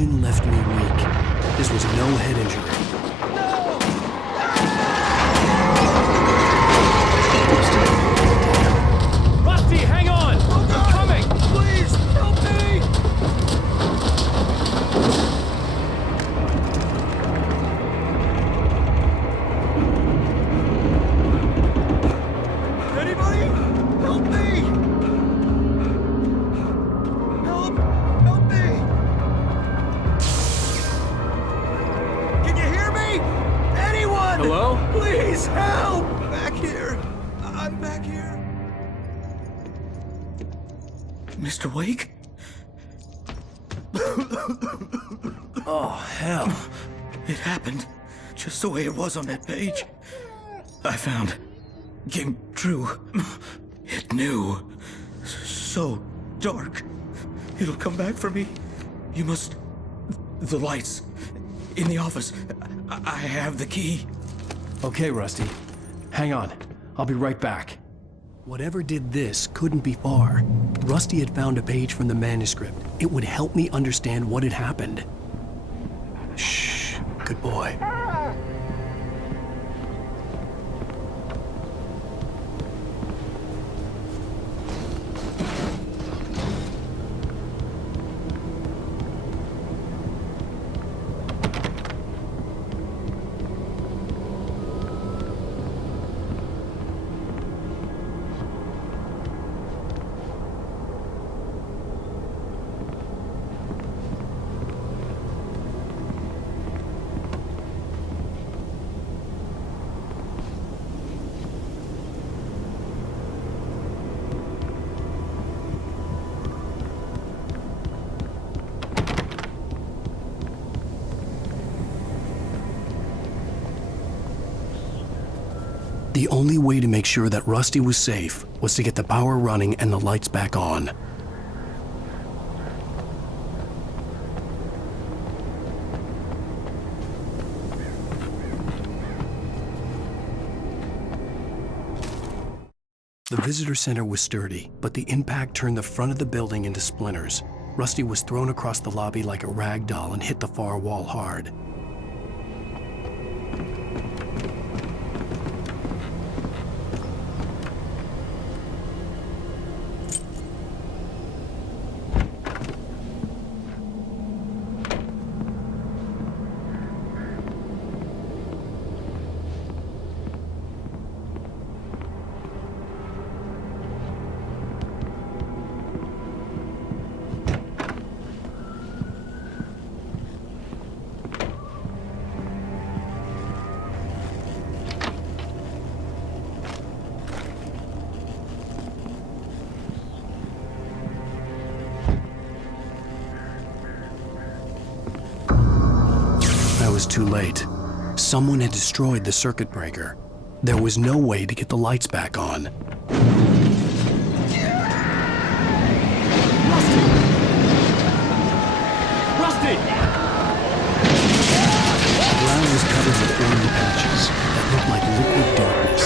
confusion left me weak. This was no head injury. Rusty, hang on! I'm coming! Please, help me! Anybody? Help me! Help me! Can you hear me? Anyone? Hello? Please help! Back here. I'm back here. Mr. Wake? Oh, hell. It happened just the way it was on that page. I found. Came true. It knew. So dark. It'll come back for me. You must... The lights. In the office. I have the key. Okay, Rusty. Hang on. I'll be right back. Whatever did this couldn't be far. Rusty had found a page from the manuscript. It would help me understand what had happened. Shh. Good boy. The only way to make sure that Rusty was safe was to get the power running and the lights back on. The visitor center was sturdy, but the impact turned the front of the building into splinters. Rusty was thrown across the lobby like a rag doll and hit the far wall hard. I was too late. Someone had destroyed the circuit breaker. There was no way to get the lights back on. Rusty! The ground was covered with oily patches that looked like liquid darkness.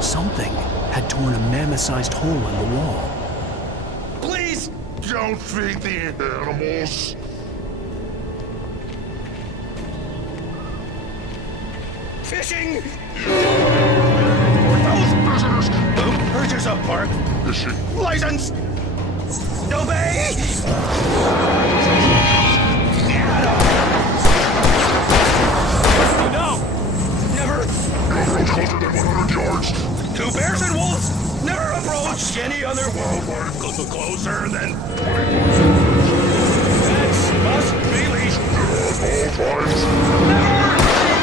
Something had torn a mammoth-sized hole in the wall. Please! Don't feed the animals. Fishing! Those visitors! Purchase a park. Fishing. License! Obey! No! Never! Approach closer than 100 yards. Two bears and wolves! Never approach any other wildlife closer than... Pets must be leashed. At all times. Never!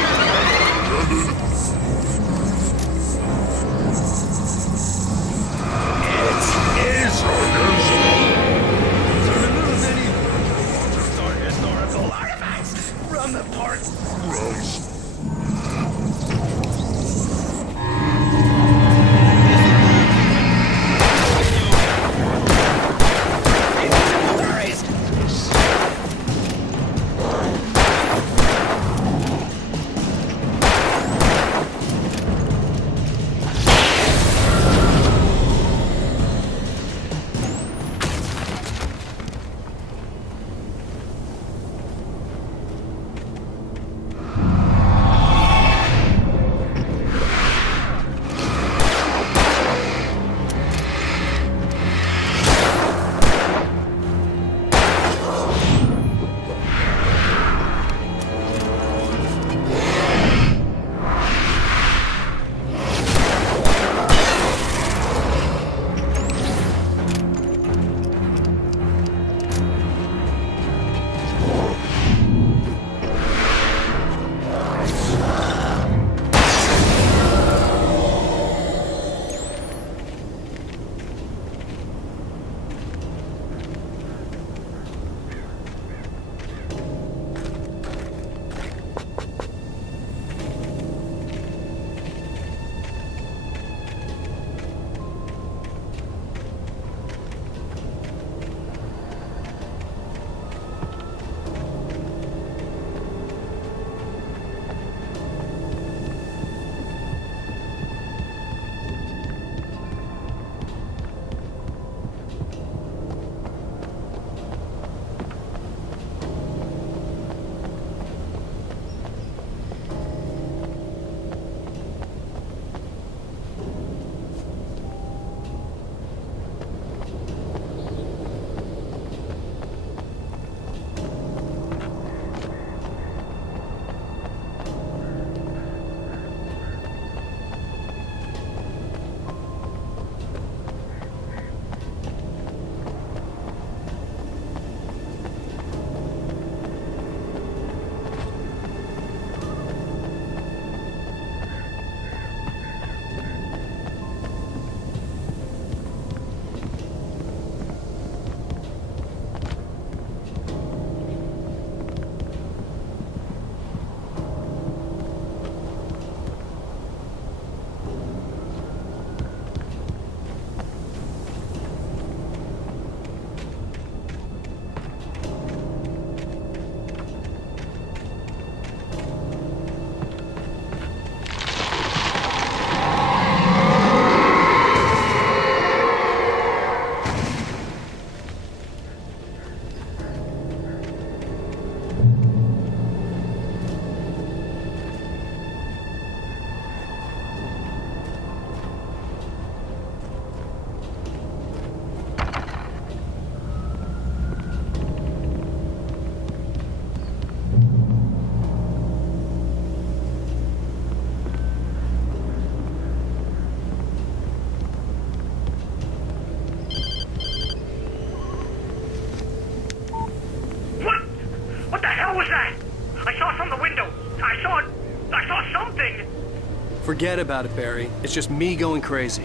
Forget about it, Barry. It's just me going crazy.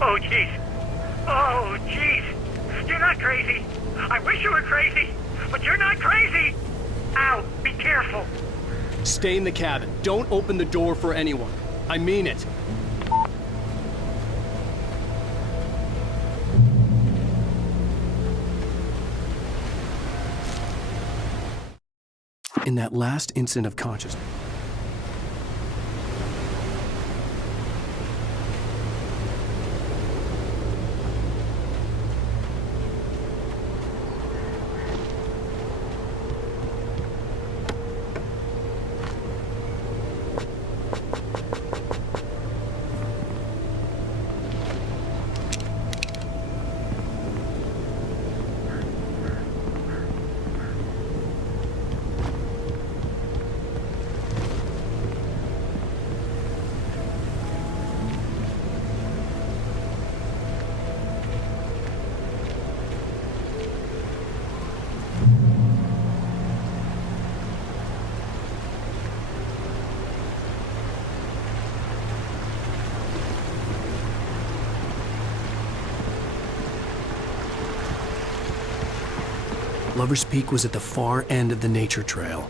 Oh, jeez. Oh, jeez. You're not crazy. I wish you were crazy, but you're not crazy. Ow, be careful. Stay in the cabin. Don't open the door for anyone. I mean it. In that last instant of consciousness, Lover's Peak was at the far end of the nature trail.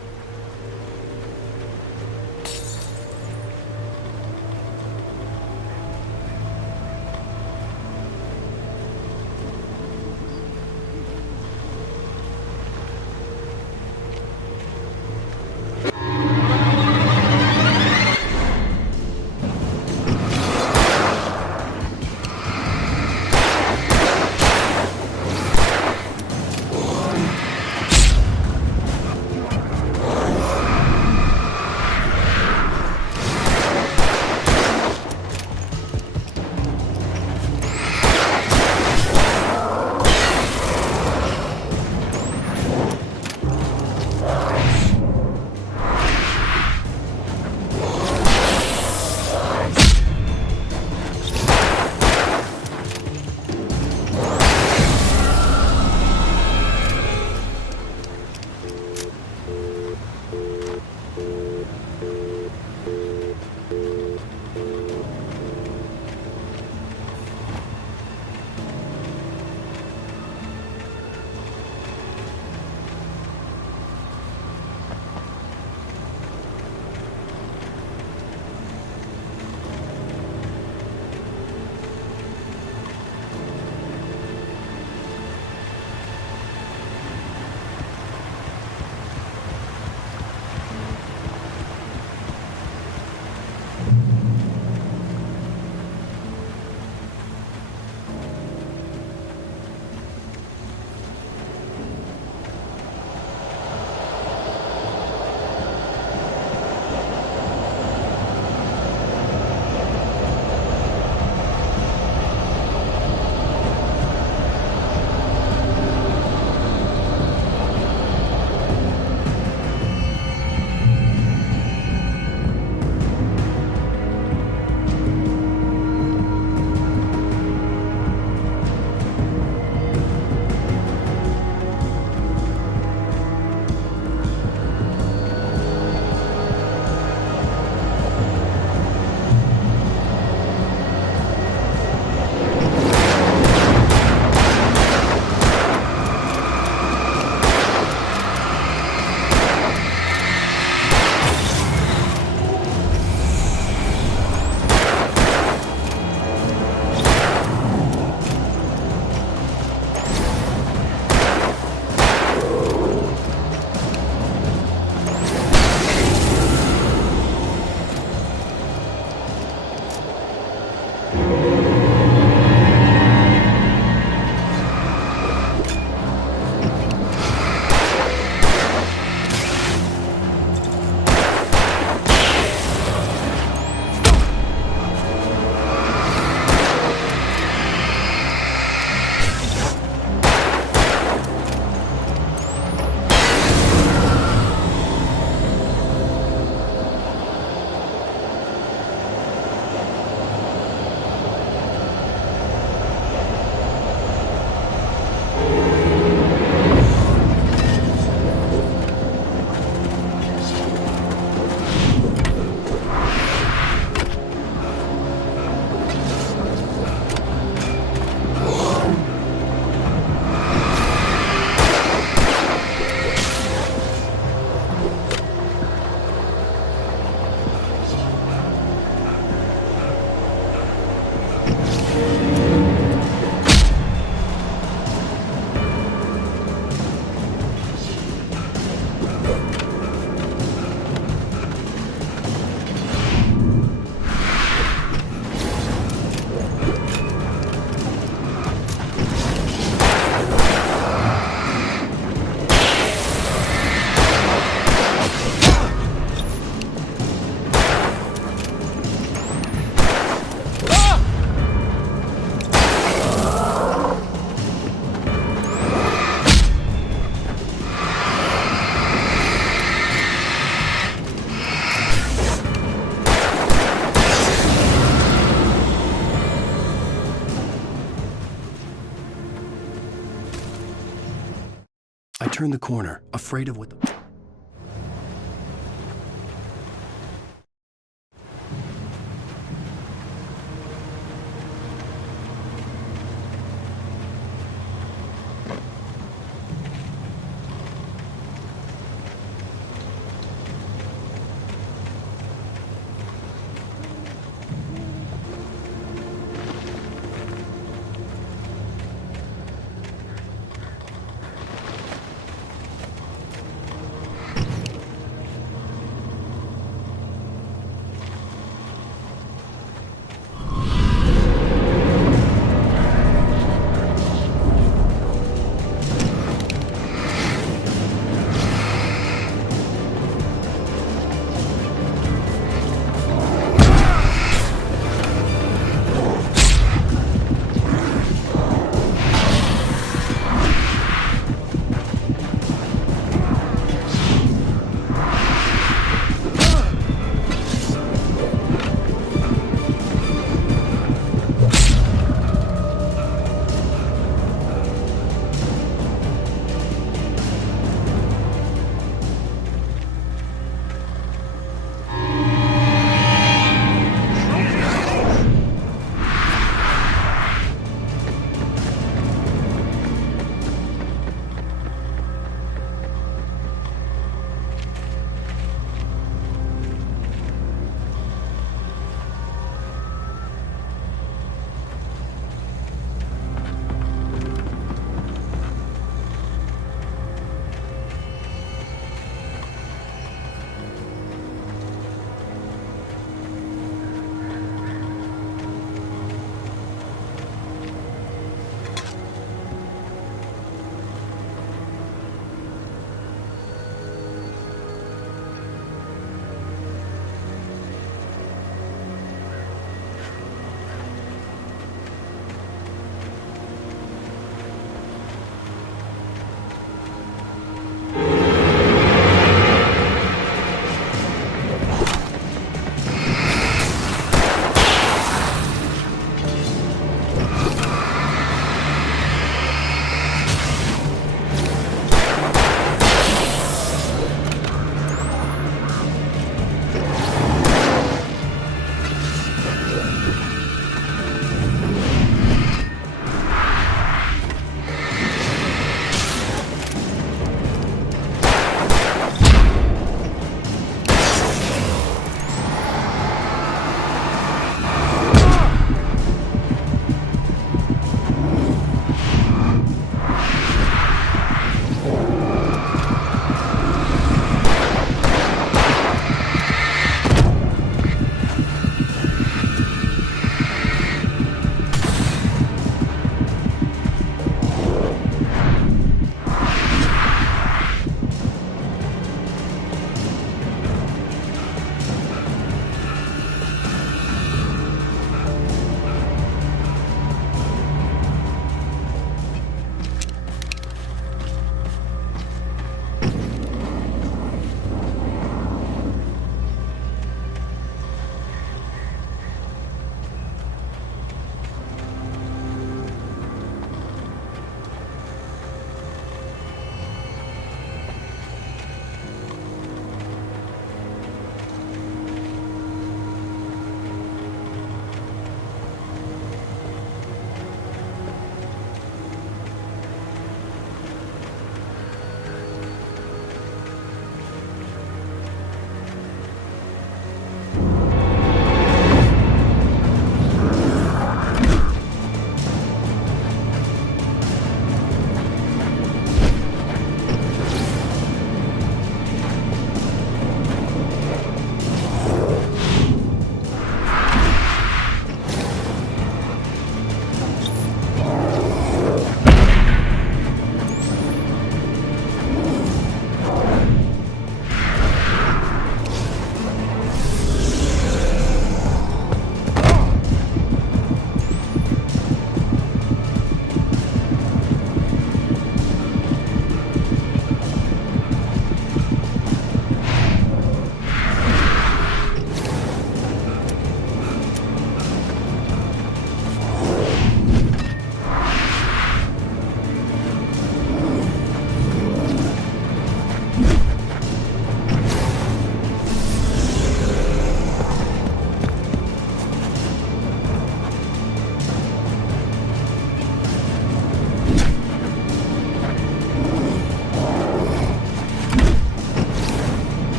turned the corner, afraid of what the...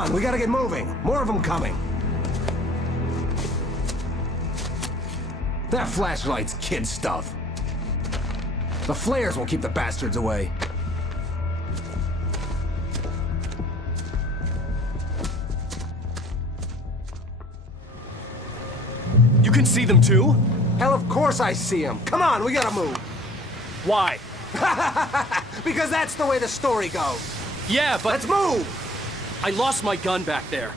on, we gotta get moving. More of them coming. That flashlight's kid stuff. The flares will keep the bastards away. You can see them too? Hell, of course I see them. Come on, we gotta move. Why? Because that's the way the story goes. Yeah, but Let's move! I lost my gun back there.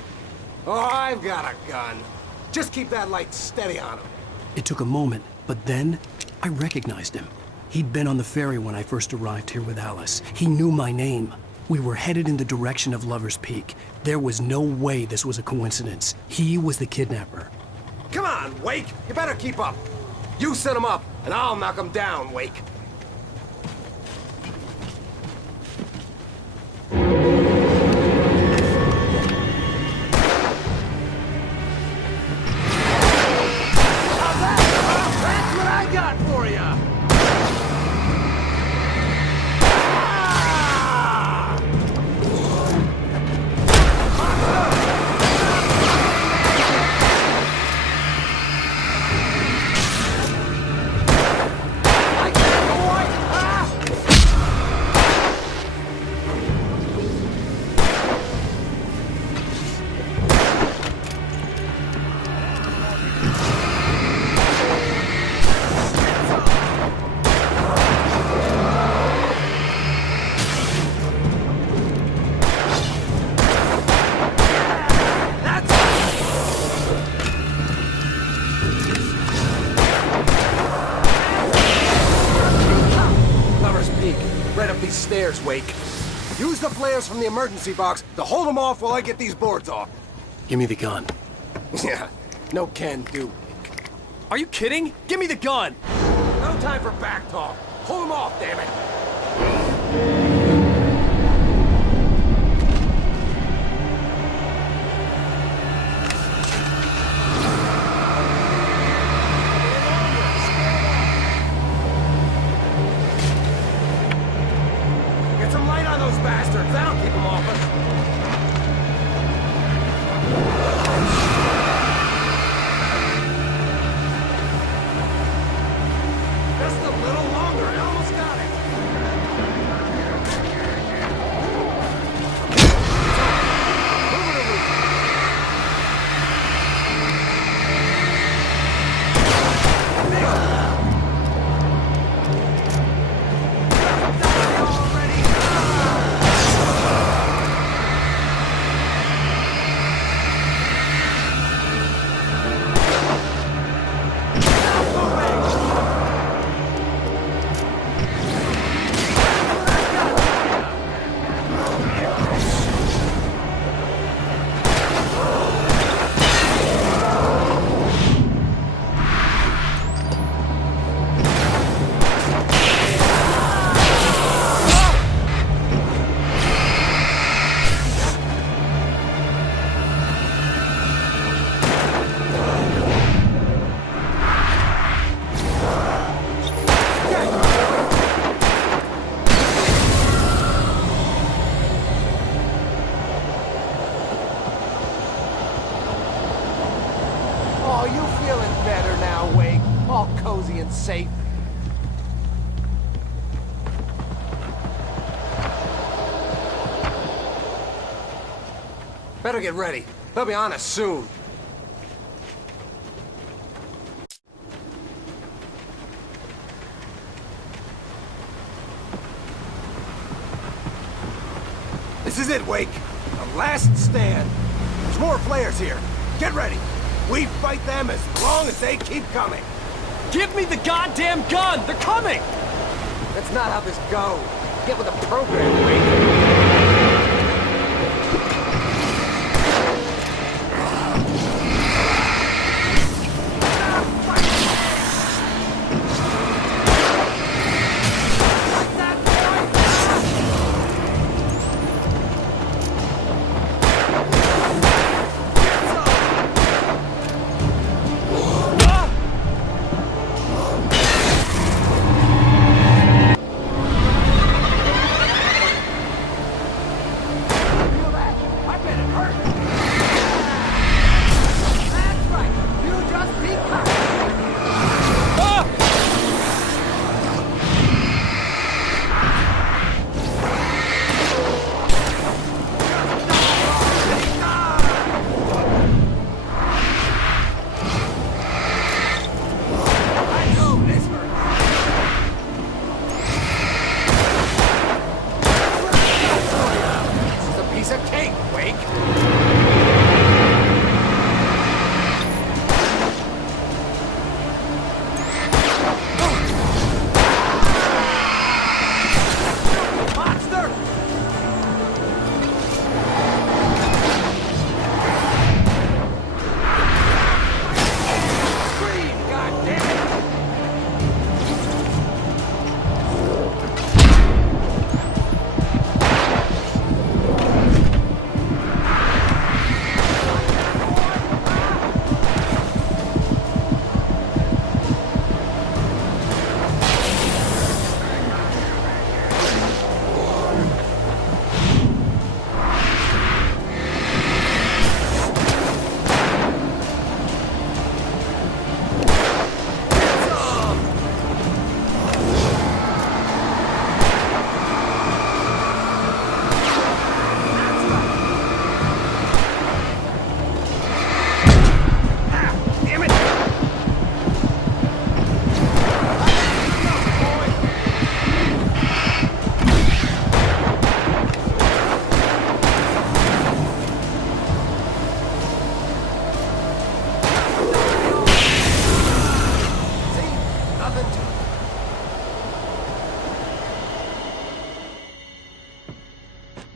Oh, I've got a gun. Just keep that light steady on him. It took a moment, but then I recognized him. He'd been on the ferry when I first arrived here with Alice. He knew my name. We were headed in the direction of Lover's Peak. There was no way this was a coincidence. He was the kidnapper. Come on, Wake! You better keep up. You set him up, and I'll knock him down, Wake. That's what I got for you! Stairs, Wake. Use the flares from the emergency box to hold them off while I get these boards off. Give me the gun. Yeah, no can do. Are you kidding? Give me the gun! No time for back talk. Hold them off, damn it. Bastards, that'll keep them off us. Just a little longer, I almost got it. Safe. Better get ready. They'll be on us soon. This is it, Wake. The last stand. There's more flares here. Get ready. We fight them as long as they keep coming. Give me the goddamn gun! They're coming! That's not how this goes. Get with the program, Wake.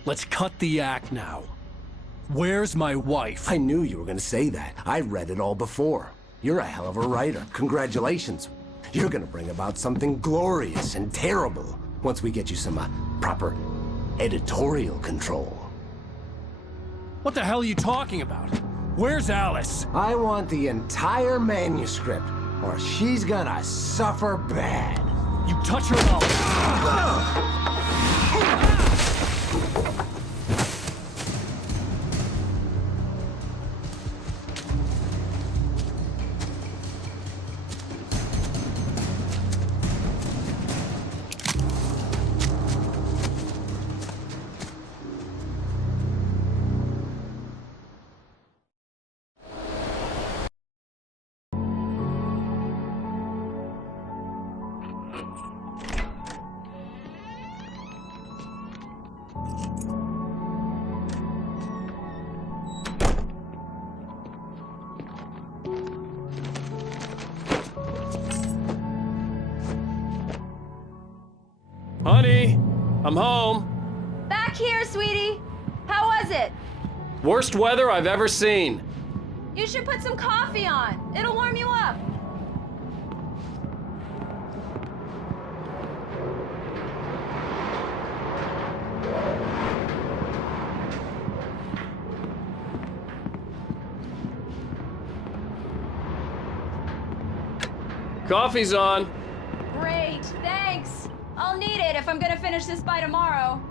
Let's cut the act now. Where's my wife? I knew you were gonna say that. I read it all before. You're a hell of a writer. Congratulations. You're gonna bring about something glorious and terrible once we get you some proper editorial control. What the hell are you talking about? Where's Alice? I want the entire manuscript, or she's gonna suffer bad. You touch her and I'll... Honey, I'm home. Back here, sweetie. How was it? Worst weather I've ever seen. You should put some coffee on. It'll warm you up. Coffee's on. Great, thanks. I'll need it if I'm gonna finish this by tomorrow.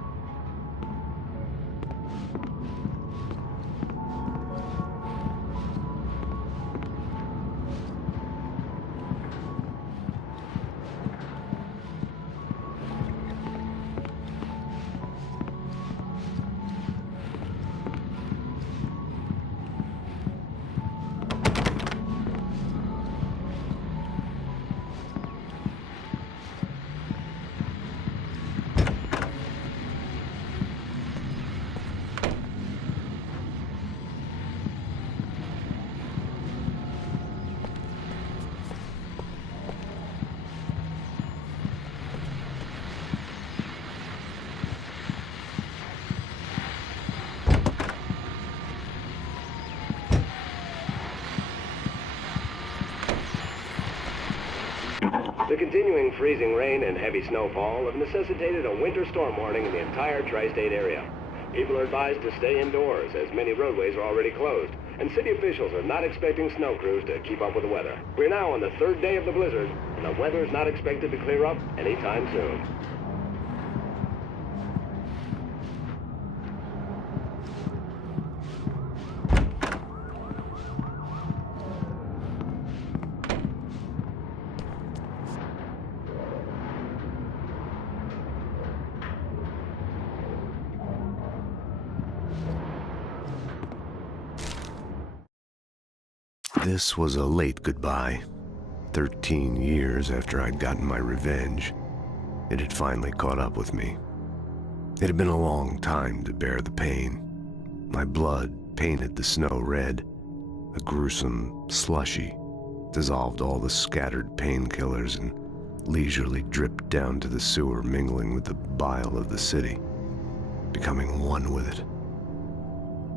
The continuing freezing rain and heavy snowfall have necessitated a winter storm warning in the entire tri-state area. People are advised to stay indoors as many roadways are already closed, and city officials are not expecting snow crews to keep up with the weather. We're now on the third day of the blizzard, and the weather is not expected to clear up anytime soon. This was a late goodbye. 13 years after I'd gotten my revenge, it had finally caught up with me. It had been a long time to bear the pain. My blood painted the snow red. A gruesome slushy dissolved all the scattered painkillers and leisurely dripped down to the sewer, mingling with the bile of the city, becoming one with it.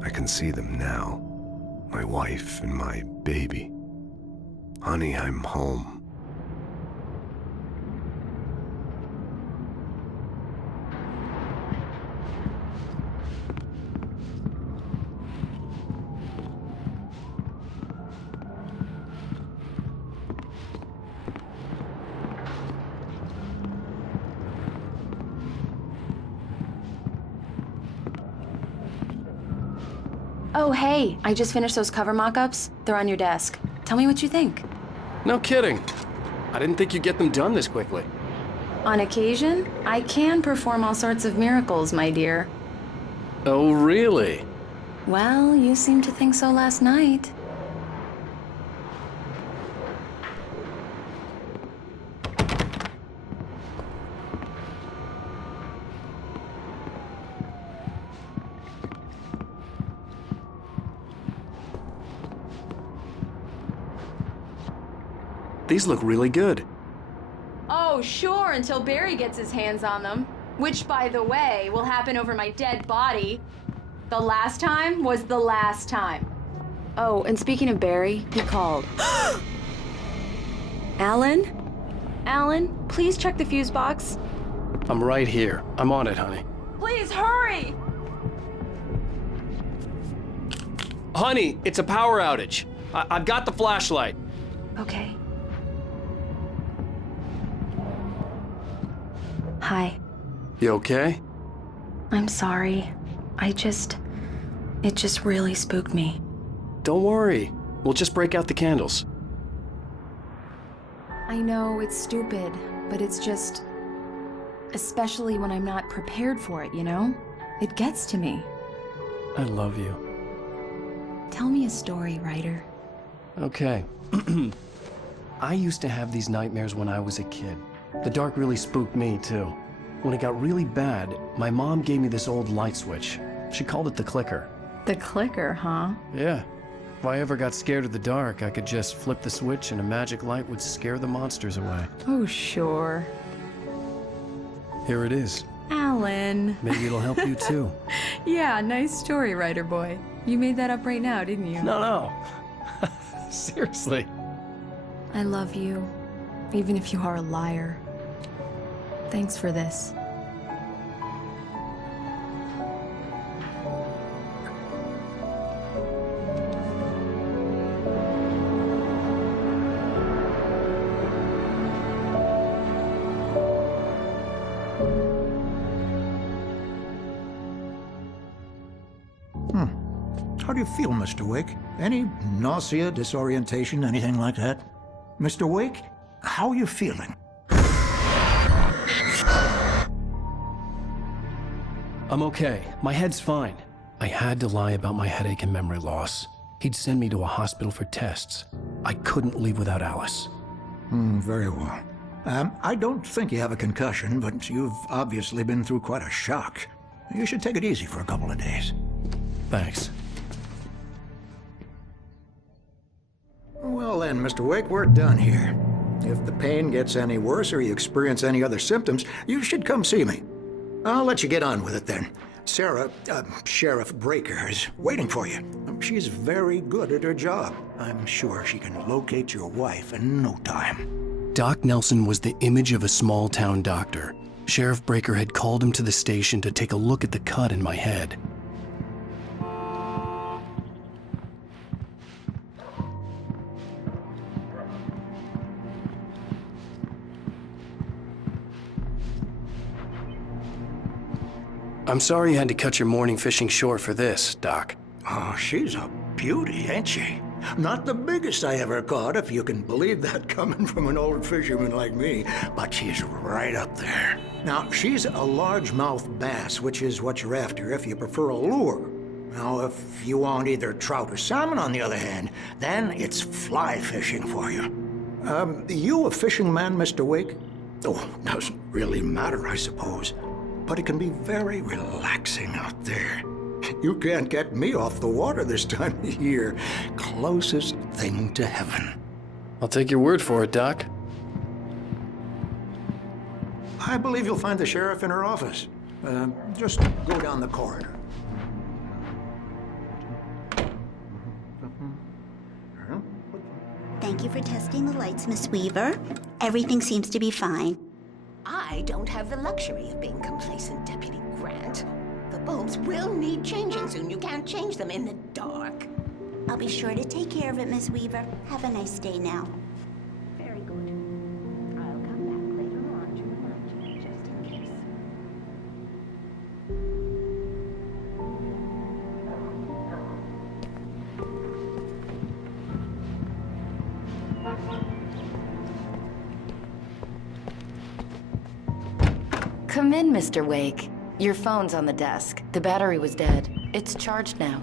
I can see them now. My wife and my baby. Honey, I'm home. Oh, hey, I just finished those cover mock-ups. They're on your desk. Tell me what you think. No kidding. I didn't think you'd get them done this quickly. On occasion, I can perform all sorts of miracles, my dear. Oh, really? Well, you seemed to think so last night. These look really good. Oh, sure, until Barry gets his hands on them. Which, by the way, will happen over my dead body. The last time was the last time. Oh, and speaking of Barry, he called. Alan? Alan, please check the fuse box. I'm right here. I'm on it, honey. Please hurry! Honey, it's a power outage. I've got the flashlight. Okay. Hi. You okay? I'm sorry. It just really spooked me. Don't worry. We'll just break out the candles. I know it's stupid, but it's just... Especially when I'm not prepared for it, you know? It gets to me. I love you. Tell me a story, writer. Okay. I used to have these nightmares when I was a kid. The dark really spooked me, too. When it got really bad, my mom gave me this old light switch. She called it the clicker. The clicker, huh? Yeah. If I ever got scared of the dark, I could just flip the switch and a magic light would scare the monsters away. Oh, sure. Here it is. Alan. Maybe it'll help you, too. Yeah, nice story, writer boy. You made that up right now, didn't you? No. Seriously. I love you, even if you are a liar. Thanks for this. How do you feel, Mr. Wake? Any nausea, disorientation, anything like that? Mr. Wake, how are you feeling? I'm okay. My head's fine. I had to lie about my headache and memory loss. He'd send me to a hospital for tests. I couldn't leave without Alice. Very well. I don't think you have a concussion, but you've obviously been through quite a shock. You should take it easy for a couple of days. Thanks. Well then, Mr. Wake, we're done here. If the pain gets any worse or you experience any other symptoms, you should come see me. I'll let you get on with it then. Sarah, Sheriff Breaker, is waiting for you. She's very good at her job. I'm sure she can locate your wife in no time. Doc Nelson was the image of a small-town doctor. Sheriff Breaker had called him to the station to take a look at the cut in my head. I'm sorry you had to cut your morning fishing short for this, Doc. Oh, she's a beauty, ain't she? Not the biggest I ever caught, if you can believe that coming from an old fisherman like me, but she's right up there. Now, she's a largemouth bass, which is what you're after if you prefer a lure. Now, if you want either trout or salmon, on the other hand, then it's fly fishing for you. You a fishing man, Mr. Wake? Oh, doesn't really matter, I suppose. But it can be very relaxing out there. You can't get me off the water this time of year. Closest thing to heaven. I'll take your word for it, Doc. I believe you'll find the sheriff in her office. Just go down the corridor. Thank you for testing the lights, Miss Weaver. Everything seems to be fine. I don't have the luxury of being complacent, Deputy Grant. The bulbs will need changing soon. You can't change them in the dark. I'll be sure to take care of it, Miss Weaver. Have a nice day now. Very good. I'll come back later on to remind you, just in case. Come in, Mr. Wake. Your phone's on the desk. The battery was dead. It's charged now.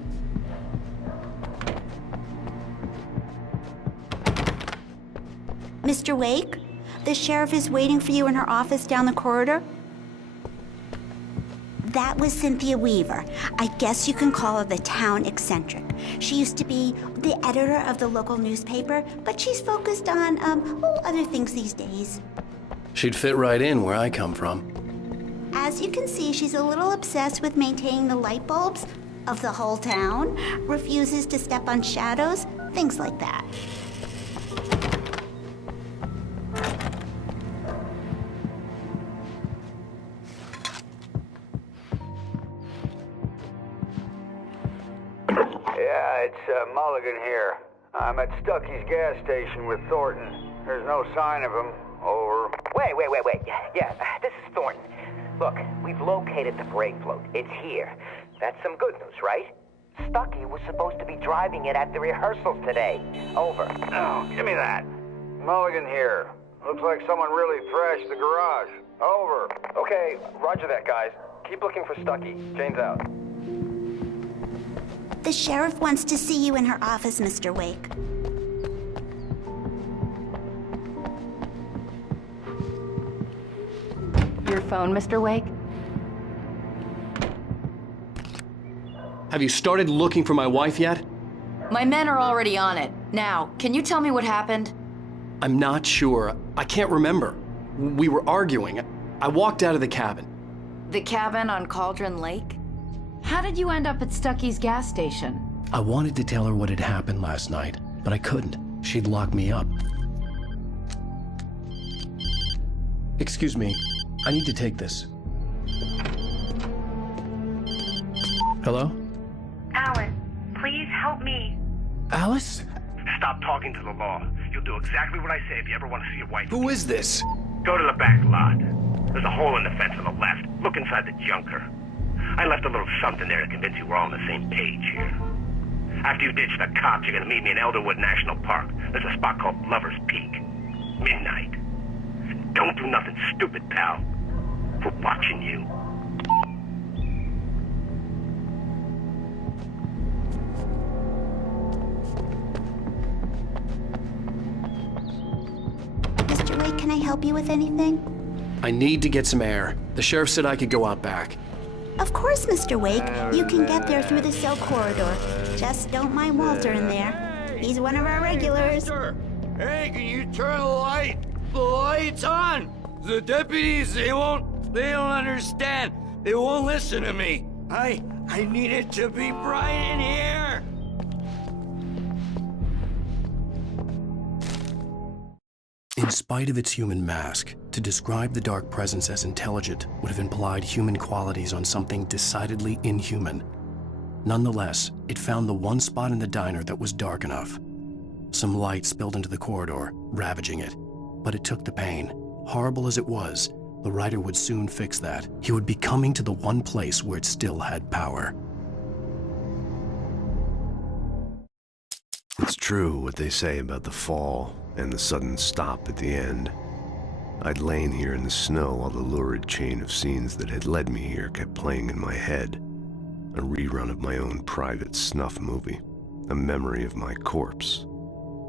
Mr. Wake, the sheriff is waiting for you in her office down the corridor. That was Cynthia Weaver. I guess you can call her the town eccentric. She used to be the editor of the local newspaper, but she's focused on, other things these days. She'd fit right in where I come from. As you can see, she's a little obsessed with maintaining the light bulbs of the whole town, refuses to step on shadows, things like that. Yeah, it's Mulligan here. I'm at Stucky's gas station with Thornton. There's no sign of him. Over. Wait. Yeah, this is Thornton. Look, we've located the brake float. It's here. That's some good news, right? Stucky was supposed to be driving it at the rehearsals today. Over. Oh, give me that. Mulligan here. Looks like someone really thrashed the garage. Over. Okay, roger that, guys. Keep looking for Stucky. Jane's out. The sheriff wants to see you in her office, Mr. Wake. Your phone, Mr. Wake? Have you started looking for my wife yet? My men are already on it. Now, can you tell me what happened? I'm not sure. I can't remember. We were arguing. I walked out of the cabin. The cabin on Cauldron Lake? How did you end up at Stucky's gas station? I wanted to tell her what had happened last night, but I couldn't. She'd lock me up. Excuse me. I need to take this. Hello? Alan, please help me. Alice? Stop talking to the law. You'll do exactly what I say if you ever want to see your wife. Who is this? Go to the back lot. There's a hole in the fence on the left. Look inside the junker. I left a little something there to convince you we're all on the same page here. After you ditch the cops, you're gonna meet me in Elderwood National Park. There's a spot called Lover's Peak. Midnight. Don't do nothing stupid, pal. We're watching you. Mr. Wake, can I help you with anything? I need to get some air. The sheriff said I could go out back. Of course, Mr. Wake. You can get there through the cell corridor. Just don't mind Walter in there. He's one of our regulars. Hey, can you turn the light? The light's on! The deputies, they don't understand. They won't listen to me. I need it to be bright in here. In spite of its human mask, to describe the dark presence as intelligent would have implied human qualities on something decidedly inhuman. Nonetheless, it found the one spot in the diner that was dark enough. Some light spilled into the corridor, ravaging it. But it took the pain. Horrible as it was, the writer would soon fix that. He would be coming to the one place where it still had power. It's true what they say about the fall and the sudden stop at the end. I'd lain here in the snow while the lurid chain of scenes that had led me here kept playing in my head. A rerun of my own private snuff movie. A memory of my corpse.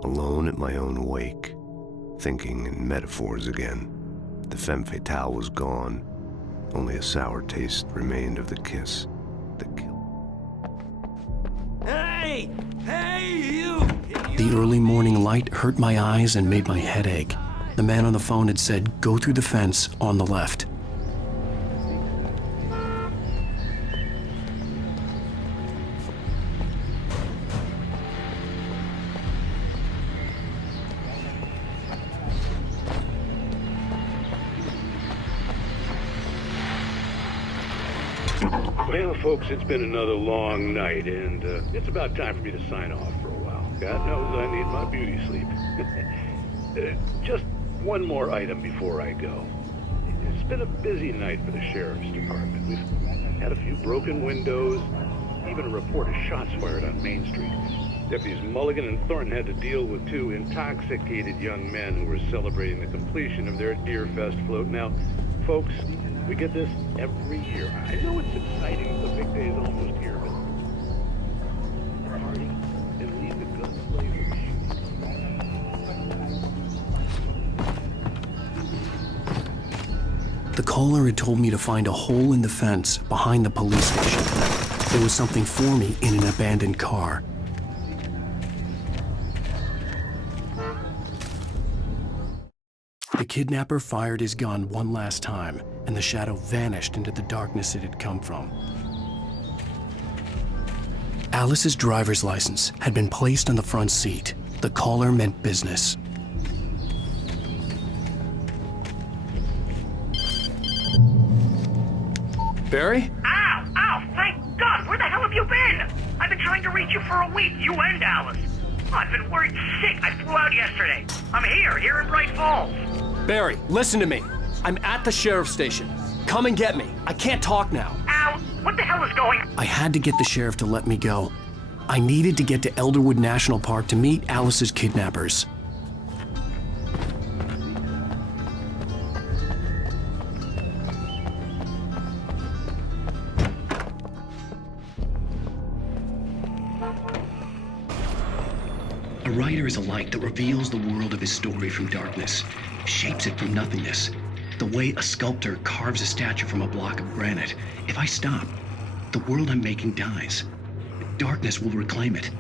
Alone at my own wake. Thinking in metaphors again. The femme fatale was gone. Only a sour taste remained of the kiss. The kill. Hey! Hey, you! The early morning light hurt my eyes and made my head ache. The man on the phone had said, "Go through the fence on the left." Well, folks, it's been another long night, and it's about time for me to sign off for a while. God knows I need my beauty sleep. Just one more item before I go. It's been a busy night for the sheriff's department. We've had a few broken windows, even a report of shots fired on Main Street. Deputies Mulligan and Thornton had to deal with two intoxicated young men who were celebrating the completion of their Deer Fest float. Now, folks, we get this every year. I know it's exciting, the big day is almost here, but party and leave the gunslingers. The caller had told me to find a hole in the fence behind the police station. There was something for me in an abandoned car. The kidnapper fired his gun one last time and the shadow vanished into the darkness it had come from. Alice's driver's license had been placed on the front seat. The caller meant business. Barry? Ow! Ow! Thank God! Where the hell have you been? I've been trying to reach you for a week, you and Alice. I've been worried sick. I flew out yesterday. I'm here in Bright Falls. Barry, listen to me. I'm at the sheriff's station. Come and get me. I can't talk now. Ow! What the hell is going on? I had to get the sheriff to let me go. I needed to get to Elderwood National Park to meet Alice's kidnappers. A writer is a light that reveals the world of his story from darkness, shapes it from nothingness. The way a sculptor carves a statue from a block of granite. If I stop, the world I'm making dies. Darkness will reclaim it.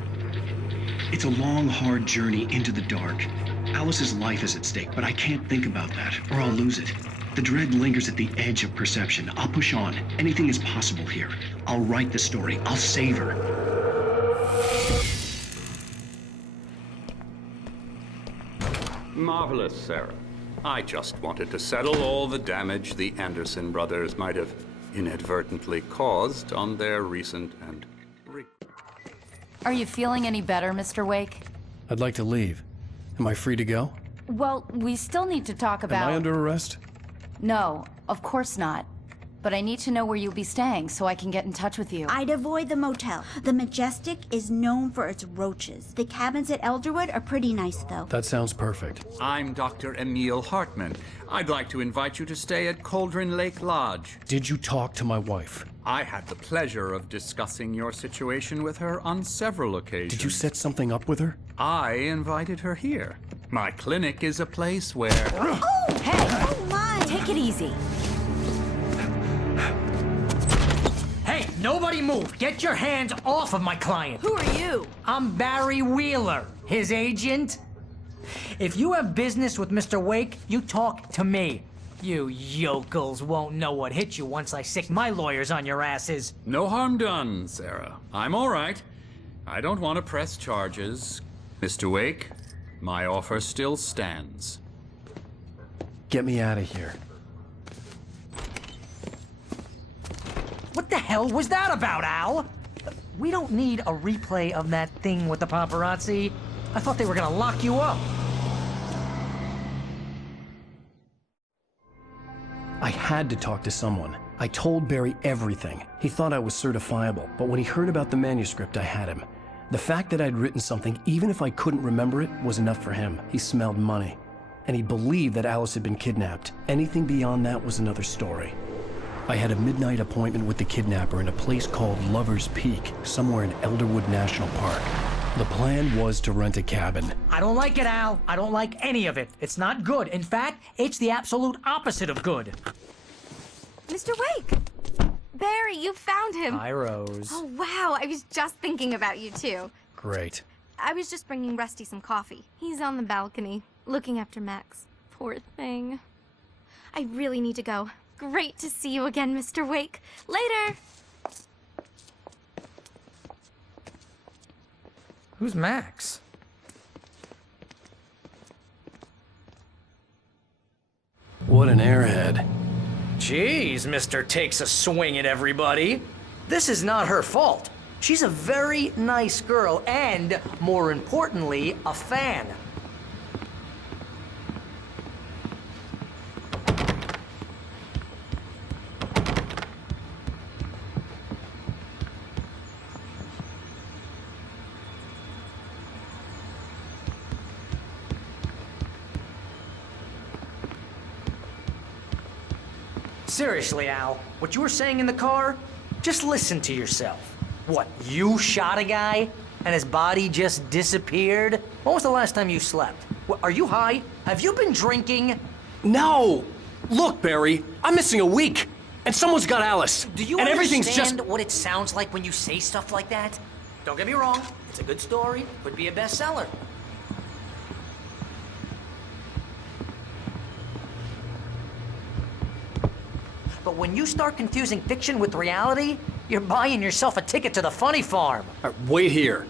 It's a long, hard journey into the dark. Alice's life is at stake, but I can't think about that, or I'll lose it. The dread lingers at the edge of perception. I'll push on. Anything is possible here. I'll write the story. I'll save her. Marvelous, Sarah. I just wanted to settle all the damage the Anderson brothers might have inadvertently caused on their recent and... Are you feeling any better, Mr. Wake? I'd like to leave. Am I free to go? Well, we still need to talk about... Am I under arrest? No, of course not. But I need to know where you'll be staying so I can get in touch with you. I'd avoid the motel. The Majestic is known for its roaches. The cabins at Elderwood are pretty nice, though. That sounds perfect. I'm Dr. Emil Hartman. I'd like to invite you to stay at Cauldron Lake Lodge. Did you talk to my wife? I had the pleasure of discussing your situation with her on several occasions. Did you set something up with her? I invited her here. My clinic is a place where... Oh, hey! Oh, my! Take it easy. Hey, nobody move! Get your hands off of my client! Who are you? I'm Barry Wheeler, his agent. If you have business with Mr. Wake, you talk to me. You yokels won't know what hit you once I sick my lawyers on your asses. No harm done, Sarah. I'm all right. I don't want to press charges. Mr. Wake, my offer still stands. Get me out of here. What the hell was that about, Al? We don't need a replay of that thing with the paparazzi. I thought they were gonna lock you up. I had to talk to someone. I told Barry everything. He thought I was certifiable, but when he heard about the manuscript, I had him. The fact that I'd written something, even if I couldn't remember it, was enough for him. He smelled money. And he believed that Alice had been kidnapped. Anything beyond that was another story. I had a midnight appointment with the kidnapper in a place called Lover's Peak, somewhere in Elderwood National Park. The plan was to rent a cabin. I don't like it, Al. I don't like any of it. It's not good. In fact, it's the absolute opposite of good. Mr. Wake! Barry, you found him! Hi, Rose. Oh, wow. I was just thinking about you, too. Great. I was just bringing Rusty some coffee. He's on the balcony, looking after Max. Poor thing. I really need to go. Great to see you again, Mr. Wake. Later! Who's Max? What an airhead. Jeez, Mr. Takes a swing at everybody. This is not her fault. She's a very nice girl and, more importantly, a fan. Seriously, Al, what you were saying in the car, just listen to yourself. What, you shot a guy and his body just disappeared? When was the last time you slept? What, are you high? Have you been drinking? No! Look, Barry, I'm missing a week, and someone's got Alice. Do you and everything's understand just... what it sounds like when you say stuff like that? Don't get me wrong, it's a good story, could be a bestseller. but when you start confusing fiction with reality, you're buying yourself a ticket to the funny farm. All right, wait here.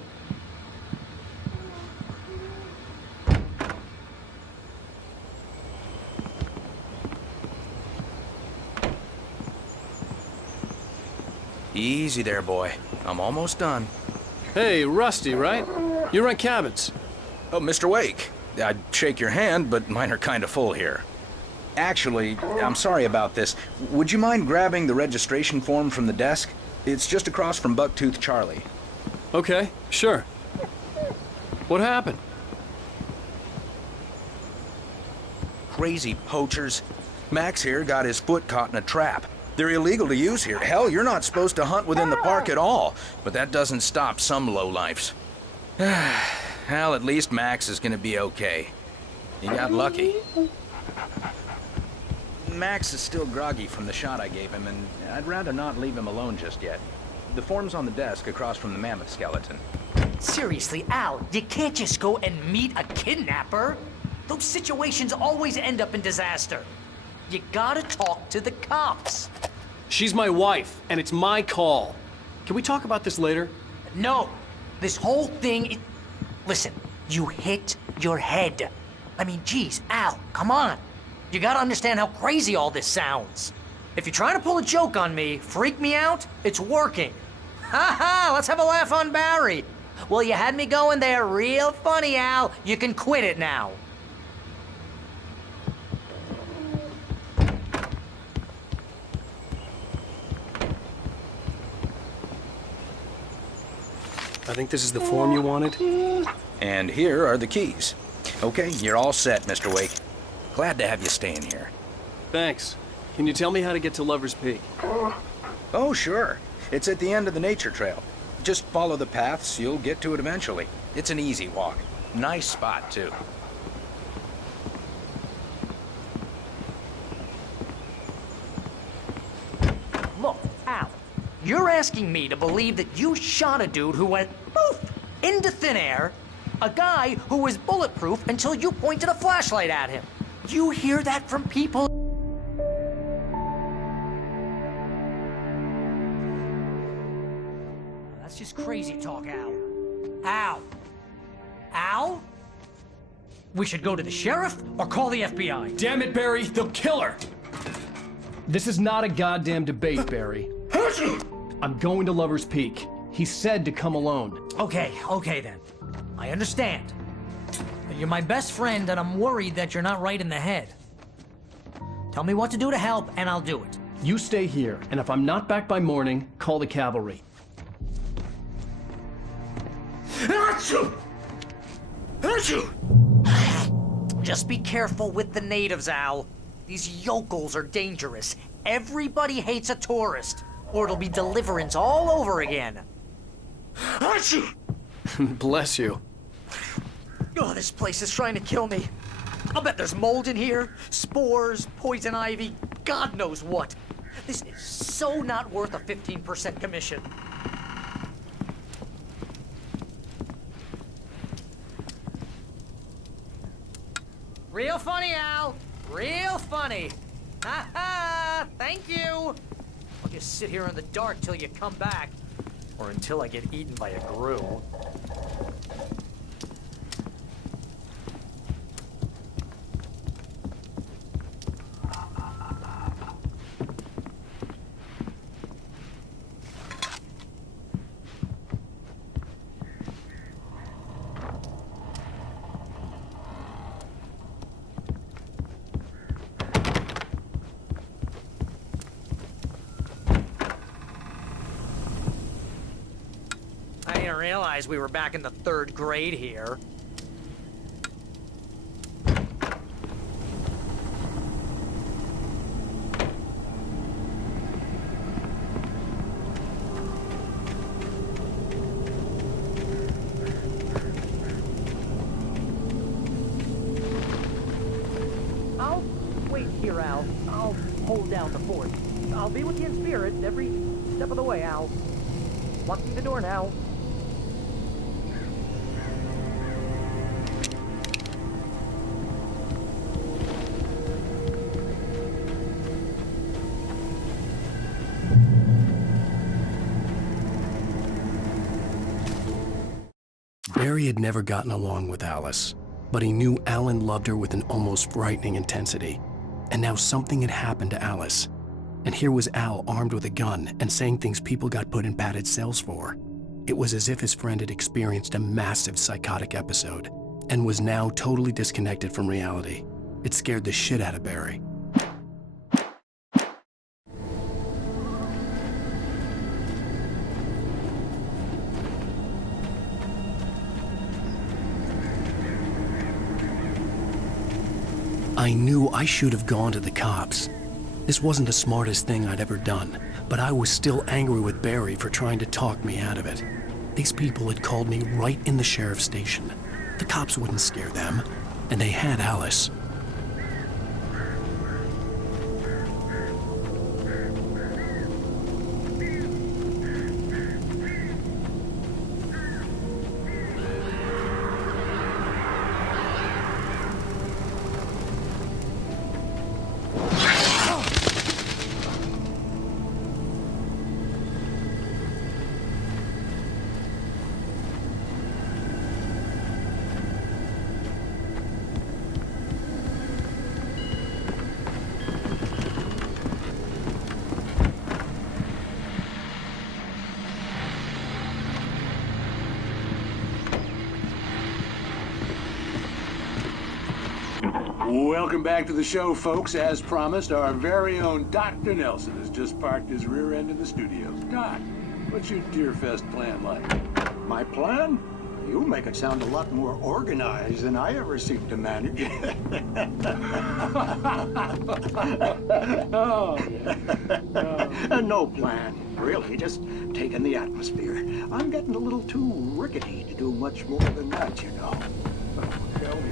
Easy there, boy. I'm almost done. Hey, Rusty, right? You rent cabins. Oh, Mr. Wake. I'd shake your hand, but mine are kind of full here. Actually, I'm sorry about this. Would you mind grabbing the registration form from the desk? It's just across from Bucktooth Charlie. Okay, sure. What happened? Crazy poachers. Max here got his foot caught in a trap. They're illegal to use here. Hell, you're not supposed to hunt within the park at all. But that doesn't stop some lowlifes. Well, at least Max is gonna be okay. He got lucky. Max is still groggy from the shot I gave him, and I'd rather not leave him alone just yet. The form's on the desk across from the mammoth skeleton. Seriously, Al, you can't just go and meet a kidnapper. Those situations always end up in disaster. You gotta talk to the cops. She's my wife, and it's my call. Can we talk about this later? No. This whole thing... Listen, you hit your head. I mean, geez, Al, come on. You gotta understand how crazy all this sounds. If you're trying to pull a joke on me, freak me out, it's working. Ha ha, let's have a laugh on Barry. Well, you had me going there real funny, Al. You can quit it now. I think this is the form you wanted. And here are the keys. Okay, you're all set, Mr. Wake. Glad to have you staying here. Thanks. Can you tell me how to get to Lover's Peak? Oh, sure. It's at the end of the nature trail. Just follow the paths, you'll get to it eventually. It's an easy walk. Nice spot, too. Look, Al, you're asking me to believe that you shot a dude who went poof into thin air, a guy who was bulletproof until you pointed a flashlight at him. You hear that from people? That's just crazy talk, Al. Al? Al? We should go to the sheriff or call the FBI. Damn it, Barry, they'll kill her! This is not a goddamn debate, Barry. I'm going to Lover's Peak. He said to come alone. Okay then. I understand. But you're my best friend, and I'm worried that you're not right in the head. Tell me what to do to help, and I'll do it. You stay here, and if I'm not back by morning, call the cavalry. Just be careful with the natives, Al. These yokels are dangerous. Everybody hates a tourist, or it'll be Deliverance all over again. Bless you. Oh, this place is trying to kill me. I'll bet there's mold in here, spores, poison ivy, God knows what. This is so not worth a 15% commission. Real funny, Al. Real funny. Ha ha! Thank you! I'll just sit here in the dark till you come back. Or until I get eaten by a grue. I didn't realize we were back in the 3rd grade here. I'll wait here, Al. I'll hold down the fort. I'll be with you in spirit every step of the way, Al. Locking the door now. Barry had never gotten along with Alice, but he knew Alan loved her with an almost frightening intensity. And now something had happened to Alice. And here was Al armed with a gun and saying things people got put in padded cells for. It was as if his friend had experienced a massive psychotic episode and was now totally disconnected from reality. It scared the shit out of Barry. I knew I should have gone to the cops. This wasn't the smartest thing I'd ever done, but I was still angry with Barry for trying to talk me out of it. These people had called me right in the sheriff's station. The cops wouldn't scare them, and they had Alice. Welcome back to the show, folks. As promised, our very own Dr. Nelson has just parked his rear end in the studios. Doc, what's your Deer Fest plan like? My plan? You make it sound a lot more organized than I ever seem to manage. No plan, really, just taking the atmosphere. I'm getting a little too rickety to do much more than that, you know. Tell me.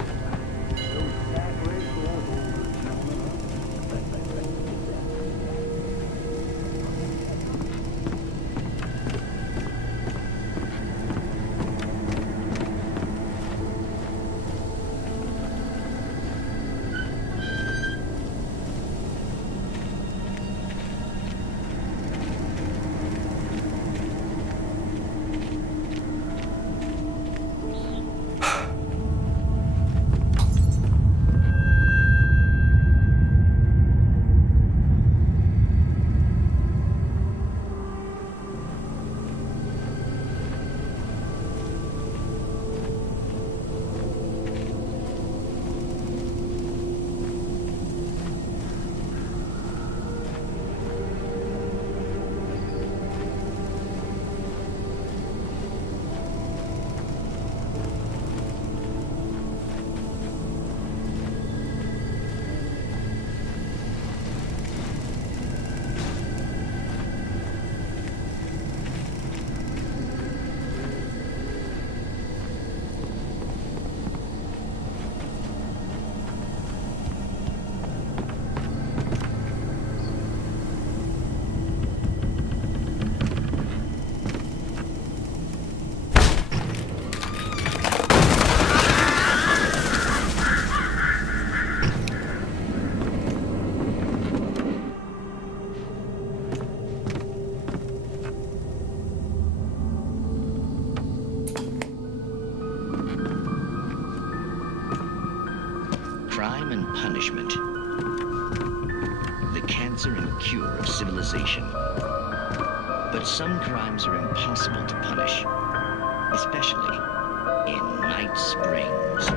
Crime and punishment. The cancer and cure of civilization. But some crimes are impossible to punish, especially in Night Springs.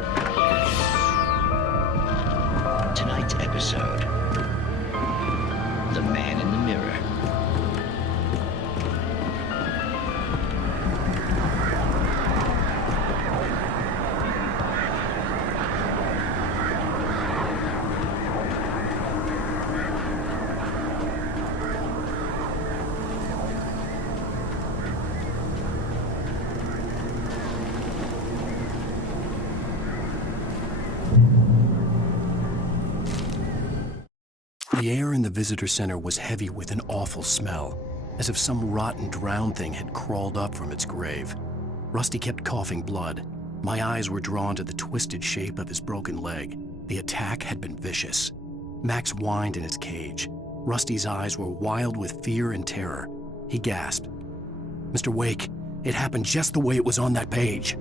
Tonight's episode, The Man in the Mirror. The air in the visitor center was heavy with an awful smell, as if some rotten drowned thing had crawled up from its grave. Rusty kept coughing blood. My eyes were drawn to the twisted shape of his broken leg. The attack had been vicious. Max whined in his cage. Rusty's eyes were wild with fear and terror. He gasped, "Mr. Wake, it happened just the way it was on that page."